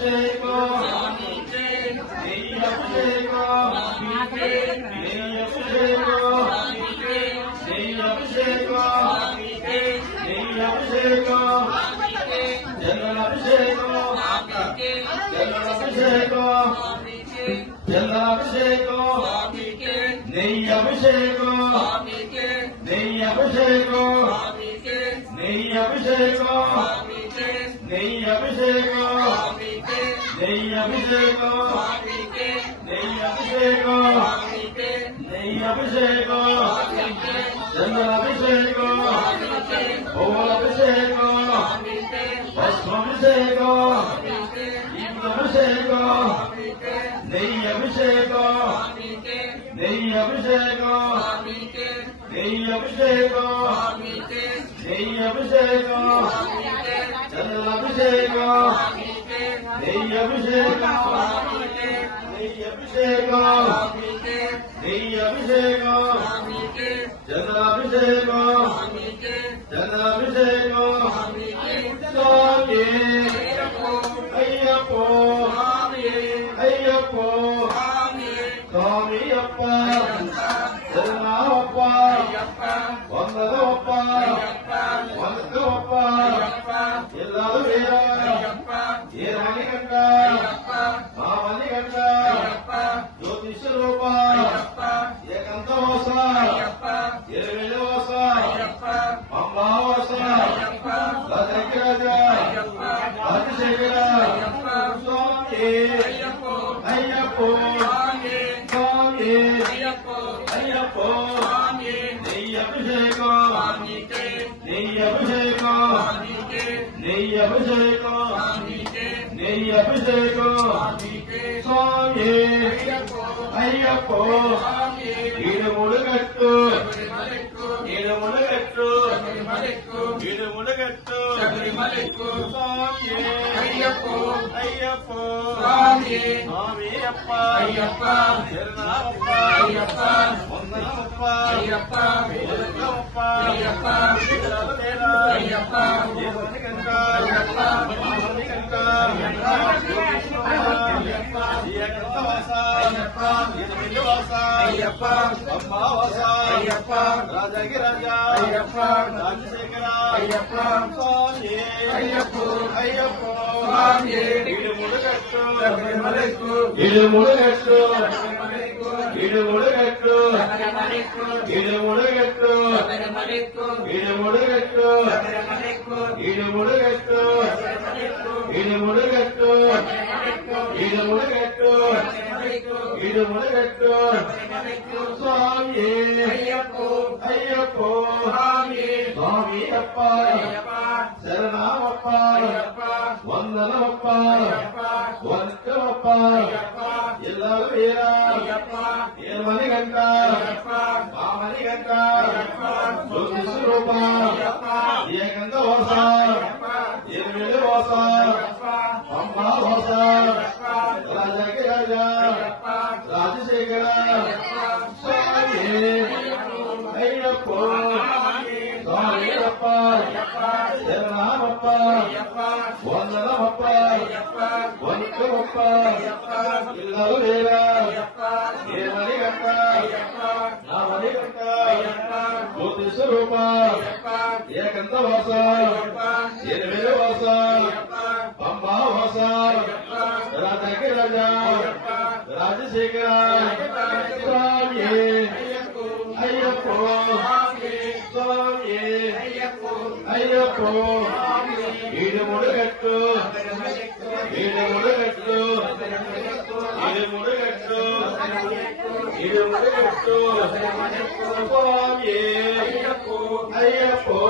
చేయకో చేయకో చేయకో చేయకో చేయకో జలభిషేకో జలభిషేకో జలాభిషేకో నెయ్యి అభిషేకో నెయ్యి అభిషేకో అభిషేకం నెయ్యి అభిషేకం నెయ్యి అభిషేకం చంద్ర అభిషేకం పువ్వుల అభిషేకం భస్మాభిషేకం అభిషేకం నెయ్యి అభిషేకం నెయ్యి అభిషేకం నెయ్యి అభిషేకం నెయ్యి అభిషేకం చంద్ర అభిషేకం నెయ్యి అభిషేకం. నెయ్యి అభిషేకం. నెయ్యి అభిషేకం. చంద్రాభిషేకం చంద్రాభిషేకం స్వామి అయ్యప్పో. అయ్యప్పో. స్వామి అప్ప. శరణావప్ప వందనవప్ప அபிஷேகம் நெய் அபிஷேகம் சுவாமியே ஐயப்போ இது முழுகட்டு இது முழுகட்டு இது முழுகட்டு சுவாமியே ஐயப்போ ஐயப்போ சுவாமியே சுவாமி அப்பா ஐயப்பா ஐயப்பா ஐயப்பா ஐயப்பா ஐயப்பா ஐயப்பா ஐயப்பா ராஜகிராஜா ராஜசேகரா சுவாமி ஐயப்போ ஐயப்போ இடு முழுகட்டு இடு முழுகட்டு இடு முழுகட்டு இடு முழுகட்டு இடு முழுகட்டு இது முழுகட்டும் இது முழுகட்டும் சுவாமியே. ஐயப்போ. ஐயப்போ. சுவாமி அப்பா சரணாமப்பா. வந்தனமப்பா. வணக்கமப்பா. எல்லாரும் ஏரா ஏழு மணி கண்டா. மாமணி ஏகந்த ஓசா. అప్ప శరణామప్ప వందనమప్ప వందమప్ప ఇల్లాలు వీరా ఏమని గంట నామని గంట జ్యోతిష రూప ఏకంత వాస ఎనిమిది వాస పంబా వాస రాజకి రాజా రాజశేఖర? స్వామి అయ్యప్ప స్వామి ஐயப்போ இது முழுகட்டு இது முழுகட்டு இது முழுகட்டு இது முழுகட்டு சுவாமியே ஐயப்போ ஐயப்பா